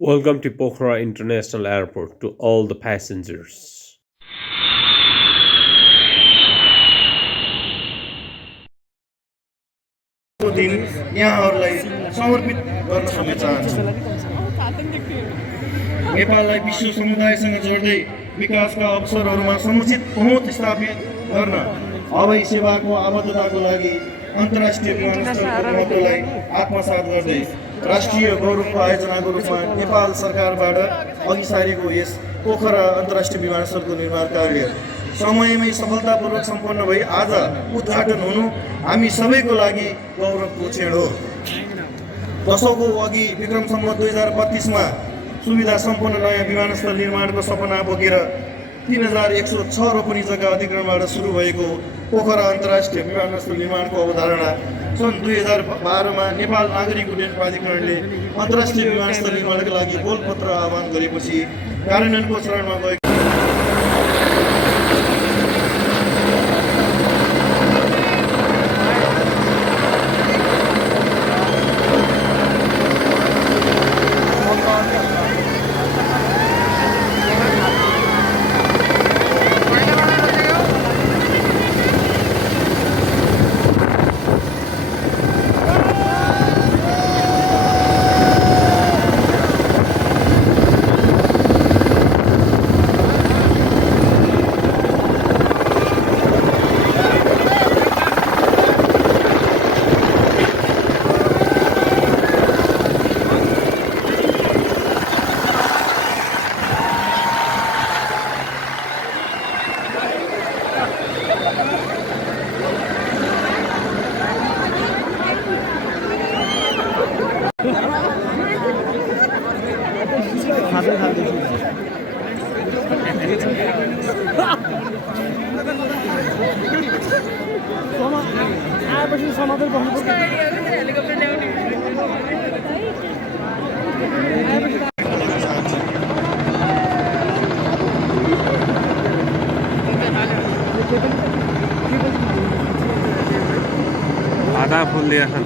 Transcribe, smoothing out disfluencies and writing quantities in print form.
Welcome to Pokhara International Airport to all the passengers. को दिन यहाँहरूलाई समर्पित गर्न समेत चाहन्छु नेपाललाई विश्व समुदायसँग जोड्दै विकासका अवसरहरूमा समुचित पहुँच स्थापित गर्न हवाई सेवाको आबद्धताको लागि अन्तर्राष्ट्रिय विमानस्थलको महत्त्वलाई आत्मसात गर्दै राष्ट्रिय गौरवको आयोजनाको रूपमा नेपाल सरकारबाट अघि सारेको यस पोखरा अन्तर्राष्ट्रिय विमानस्थलको निर्माण कार्य समयमै सफलतापूर्वक सम्पन्न भई आज उद्घाटन हुनु हामी सबैको लागि गौरवको क्षण हो। दशौँको अघि विक्रम सम्वत 2032मा सुविधा सम्पन्न नयाँ विमानस्थल निर्माणको सपना बोकेर 3106 रोपनी जग्गा अधिग्रहणबाट सुरु भएको पोखरा अन्तर्राष्ट्रिय विमानस्थल निर्माणको अवधारणा सन् 2012मा नेपाल नागरिक उड्डयन प्राधिकरणले अन्तर्राष्ट्रिय विमानस्थल निर्माणका लागि गोलपत्र आह्वान गरेपछि कार्यान्वयनको चरणमा गएको आधा फुल दिया था।